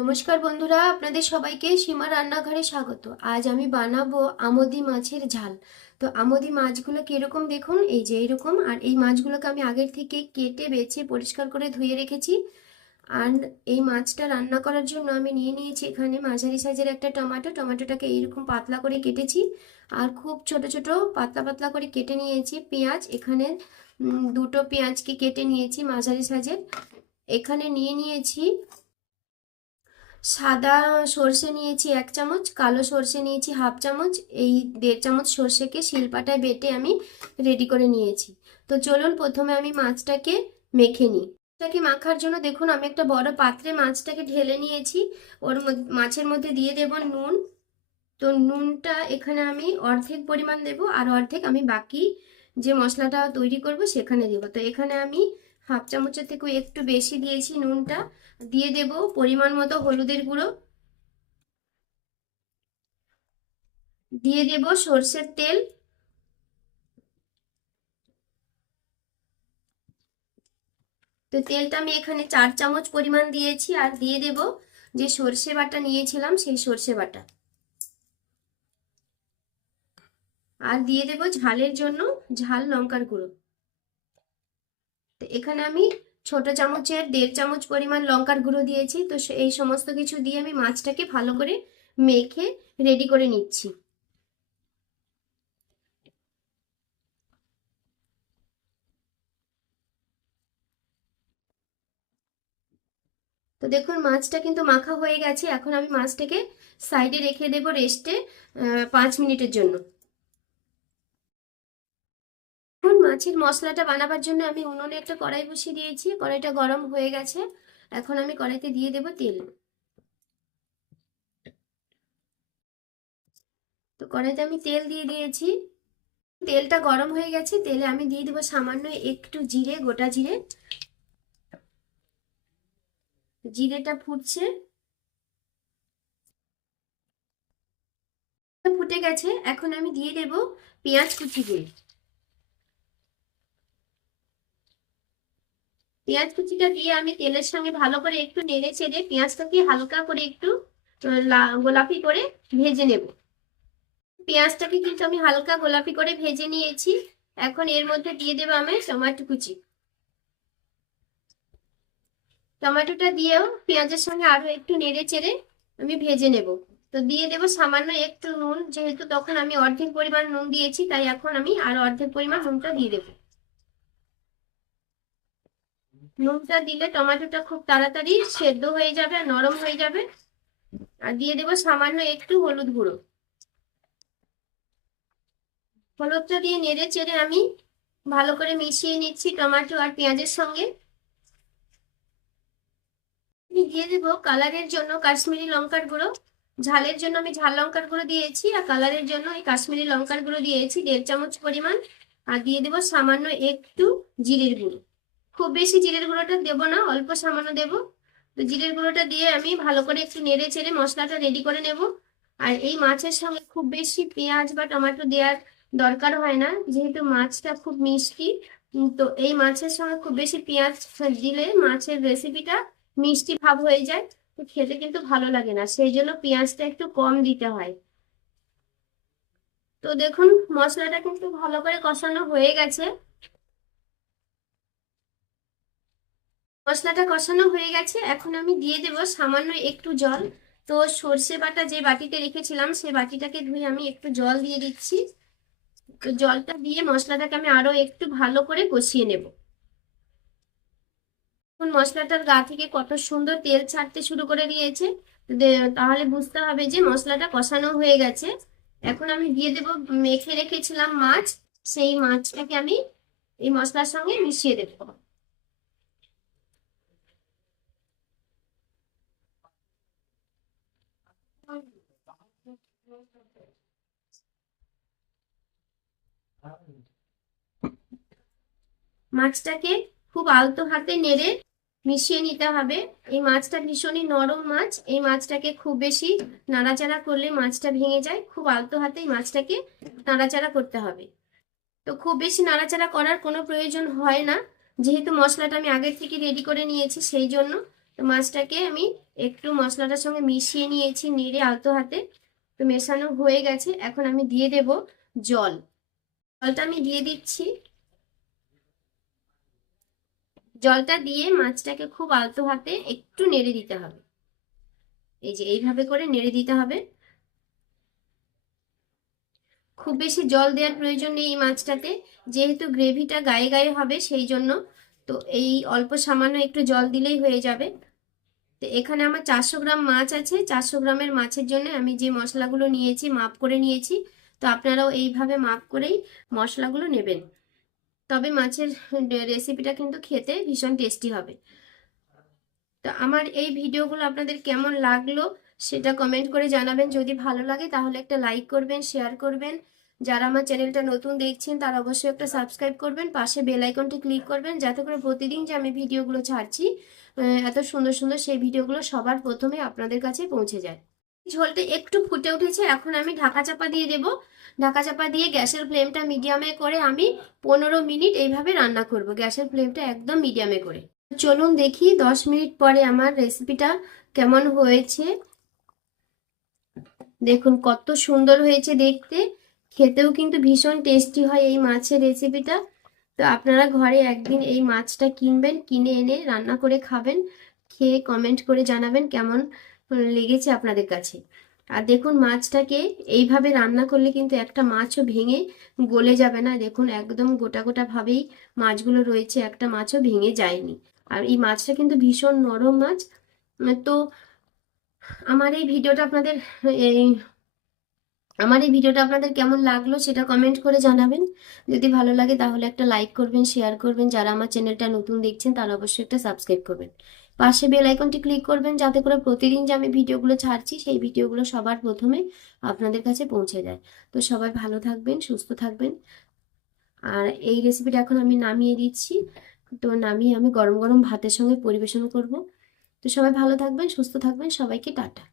নমস্কার বন্ধুরা, আপনাদের সবাইকে সীমা রান্নাঘরে স্বাগত। আজ আমি বানাবো আমদি মাছের ঝাল। তো আমদি মাছগুলো কীরকম দেখুন? এই যে এইরকম আর এই মাছগুলোকে আমি আগের থেকে কেটে, বেছে, পরিষ্কার করে ধুয়ে রেখেছি। আর এই মাছটা রান্না করার জন্য আমি নিয়ে নিয়েছি এখানে মাঝারি সাইজের একটা টমেটো। টমেটোটাকে এইরকম পাতলা করে কেটেছি। আর খুব ছোট ছোট পাতলা পাতলা করে কেটে নিয়েছি পেঁয়াজ। এখানে দুটো পেঁয়াজকে কেটে নিয়েছি মাঝারি সাইজের। এখানে নিয়ে নিয়েছি সাদা সর্ষে নিয়েছি এক চামচ, কালো সর্ষে নিয়েছি হাফ চামচ, এই দেড় চামচ সর্ষেকে শিলপাটায় বেটে আমি রেডি করে নিয়েছি। তো চলুন প্রথমে আমি মাছটাকে মেখে নিই। মাছটাকে মাখার জন্য দেখুন, আমি একটা বড় পাত্রে মাছটাকে ঢেলে নিয়েছি। ওর মাছের মধ্যে দিয়ে দেব নুন। তো নুনটা এখানে আমি অর্ধেক পরিমাণ দেব, আর অর্ধেক আমি বাকি যে মশলাটা তৈরি করব সেখানে দেব। তো এখানে আমি হাফ চামচের থেকেও একটু বেশি দিয়েছি নুনটা। দিয়ে দেব পরিমাণ মতো হলুদের গুঁড়ো। দিয়ে দেব সর্ষের তেল। তো তেলটা আমি এখানে চার চামচ পরিমাণ দিয়েছি আর দিয়ে দেব যে সর্ষে বাটা নিয়েছিলাম সেই সর্ষে বাটা। আর দিয়ে দেব ঝালের জন্য ঝাল লঙ্কার গুঁড়ো। এখানে আমি ছোট চামচের দেড় চামচ পরিমাণ লঙ্কার গুঁড়ো দিয়েছি। তো এই সমস্ত কিছু দিয়ে আমি মাছটাকে ভালো করে মেখে রেডি করে নিচ্ছি। তো দেখুন, মাছটা কিন্তু মাখা হয়ে গেছে। এখন আমি মাছটাকে সাইডে রেখে দেবো রেস্টে পাঁচ মিনিটের জন্য। এখন মাছের মশলাটা বানাবার জন্য আমি উনুনে একটা কড়াই বসিয়ে দিয়েছি। কড়াইটা গরম হয়ে গেছে। এখন আমি কড়াইতে দিয়ে দেব তেল। তো কড়াইতে আমি তেল দিয়ে দিয়েছি। তেলটা গরম হয়ে গেছে। তেলে আমি দিয়ে দেবো সামান্য একটু জিরে, গোটা জিরে। জিরেটা ফুটছে। ফুটে গেছে। এখন আমি দিয়ে দেব পেঁয়াজ কুচিগুলো পেঁয়াজ কুচিটা দিয়ে আমি তেলের সঙ্গে ভালো করে একটু নেড়ে চেড়ে পেঁয়াজটাকে হালকা করে একটু গোলাপি করে ভেজে নেব। পেঁয়াজটাকে কিন্তু আমি হালকা গোলাপি করে ভেজে নিয়েছি। এখন এর মধ্যে দিয়ে দেবো আমি টমেটো কুচি। টমেটোটা দিয়েও পেঁয়াজের সঙ্গে আরও একটু নেড়ে চেড়ে আমি ভেজে নেব। তো দিয়ে দেবো সামান্য একটু নুন, যেহেতু তখন আমি অর্ধেক পরিমাণ নুন দিয়েছি, তাই এখন আমি আরও অর্ধেক পরিমাণ নুনটা দিয়ে দেবো। নুনটা দিলে টমেটোটা খুব তাড়াতাড়ি সেদ্ধ হয়ে যাবে আর নরম হয়ে যাবে। আর দিয়ে দেবো সামান্য একটু হলুদ গুঁড়ো। হলুদটা দিয়ে নেড়ে চেড়ে আমি ভালো করে মিশিয়ে নিচ্ছি টমেটো আর পেঁয়াজের সঙ্গে। দিয়ে দেবো কালারের জন্য কাশ্মীরি লঙ্কার গুঁড়ো। ঝালের জন্য আমি ঝাল লঙ্কার গুঁড়ো দিয়েছি আর কালারের জন্য এই কাশ্মীরি লঙ্কার গুঁড়ো দিয়েছি দেড় চামচ পরিমাণ। আর দিয়ে দেবো সামান্য একটু জিরের গুঁড়ো। খুব বেশি জিরের গুঁড়োটা দেবো না, অল্প সামান্য দেবো। তো জিরের গুঁড়োটা দিয়ে আমি ভালো করে একটু নেড়ে চেড়ে মশলাটা রেডি করে নেব। আর এই মাছের সঙ্গে খুব বেশি পেঁয়াজ বা টমেটো দেওয়ার দরকার হয় না, যেহেতু মাছটা খুব মিষ্টি। তো এই মাছের সঙ্গে খুব বেশি পেঁয়াজ দিলে মাছের রেসিপিটা মিষ্টি ভাব হয়ে যায়, তো খেতে কিন্তু ভালো লাগে না, সেই জন্য পেঁয়াজটা একটু কম দিতে হয়। তো দেখুন, মশলাটা কিন্তু ভালো করে কষানো হয়ে গেছে। মশলাটা কষানো হয়ে গেছে। এখন আমি দিয়ে দেব সামান্য একটু জল। তো সর্ষে বাটা যে বাটিতে রেখেছিলাম, সেই বাটিটাকে ধুয়ে আমি একটু জল দিয়ে দিচ্ছি। তো জলটা দিয়ে মশলাটাকে আমি আরও একটু ভালো করে কষিয়ে নেব। এখন মশলাটার গা থেকে কত সুন্দর তেল ছাড়তে শুরু করে দিয়েছে। তাহলে বুঝতে হবে যে মশলাটা কষানো হয়ে গেছে। এখন আমি দিয়ে দেব মেখে রেখেছিলাম মাছ। সেই মাছটাকে আমি এই মশলার সঙ্গে মিশিয়ে দেবো। মাছটাকে খুব আলতো হাতে নেড়ে মিশিয়ে নিতে হবে। এই মাছটা ভীষণই নরম মাছ। এই মাছটাকে খুব বেশি নাড়াচাড়া করলে মাছটা ভেঙে যায়। খুব আলতো হাতে এই মাছটাকে নাড়াচাড়া করতে হবে। তো খুব বেশি নাড়াচাড়া করার কোনো প্রয়োজন হয় না। যেহেতু মশলাটা আমি আগের থেকে রেডি করে নিয়েছি, সেই জন্য তো মাছটাকে আমি একটু মশলাটার সঙ্গে মিশিয়ে নিয়েছি, নেড়ে আলতো হাতে। তো মেশানো হয়ে গেছে। এখন আমি দিয়ে দেব জল। জলটা আমি দিয়ে দিচ্ছি। জলটা দিয়ে মাছটাকে খুব আলতো হাতে একটু নেড়ে দিতে হবে। এই যে এইভাবে করে নেড়ে দিতে হবে। খুব বেশি জল দেওয়ার প্রয়োজন নেই এই মাছটাতে, যেহেতু গ্রেভিটা গায়ে গায়ে হবে সেই জন্য। তো এই অল্প সামান্য একটু জল দিলেই হয়ে যাবে। তো এখানে আমার চারশো গ্রাম মাছ আছে। চারশো গ্রামের মাছের জন্য আমি যে মশলাগুলো নিয়েছি, মাপ করে নিয়েছি তো আপনারাও এইভাবে মাপ করেই মশলাগুলো নেবেন। তবে মাছের রেসিপিটা কিন্তু খেতে ভীষণ টেস্টি হবে। তো আমার এই ভিডিওগুলো আপনাদের কেমন লাগল সেটা কমেন্ট করে জানাবেন। যদি ভালো লাগে তাহলে একটা লাইক করবেন শেয়ার করবেন। যারা আমার চ্যানেলটা নতুন দেখছেন তারা অবশ্যই একটা সাবস্ক্রাইব করবেন। পাশে বেল আইকনটি ক্লিক করবেন যাতে করে প্রতিদিন যে আমি ভিডিওগুলো ছাড়ছি এত সুন্দর সুন্দর সেই ভিডিওগুলো সবার প্রথমে আপনাদের কাছে পৌঁছে যায়। ঝোলটা একটু ফুটে উঠেছে, এখন আমি ঢাকা চাপা দিয়ে দেব। ঢাকা চাপা দিয়ে গ্যাসের ফ্লেমটা মিডিয়ামে করে আমি পনেরো মিনিট এইভাবে রান্না করব, গ্যাসের ফ্লেমটা একদম মিডিয়ামে করে। চলুন দেখি দশ মিনিট পরে আমার রেসিপিটা কেমন হয়েছে। দেখুন কত সুন্দর হয়েছে দেখতে, খেতেও কিন্তু ভীষণ টেস্টি হয় এই মাছের রেসিপিটা। তো আপনারা ঘরে একদিন এই মাছটা কিনবেন, কিনে এনে রান্না করে খাবেন, খেয়ে কমেন্ট করে জানাবেন কেমন লেগেছে আপনাদের কাছে। আর দেখুন, মাছটাকে এইভাবে রান্না করলে কিন্তু একটা মাছও ভেঙে গলে যাবে না। দেখুন, একদম গোটা গোটা ভাবেই মাছগুলো রয়েছে, একটা মাছও ভেঙে যায়নি। আর এই মাছটা কিন্তু ভীষণ নরম মাছ। তো আমার এই ভিডিওটা আপনাদের, এই আমার এই ভিডিওটা আপনাদের কেমন লাগল সেটা কমেন্ট করে জানাবেন। যদি ভালো লাগে তাহলে একটা লাইক করবেন শেয়ার করবেন। যারা আমার চ্যানেলটা নতুন দেখছেন তারা অবশ্যই একটা সাবস্ক্রাইব করবেন। পাশে বেল আইকনটি ক্লিক করবেন যাতে করে প্রতিদিন যে আমি ভিডিওগুলো ছাড়ছি, সেই ভিডিওগুলো সবার প্রথমে আপনাদের কাছে পৌঁছে যায়। তো সবাই ভালো থাকবেন, সুস্থ থাকবেন। আর এই রেসিপিটা এখন আমি নামিয়ে দিচ্ছি। তো নামিয়ে আমি গরম গরম ভাতের সঙ্গে পরিবেশন করব। তো সবাই ভালো থাকবেন, সুস্থ থাকবেন। সবাইকে টাটা।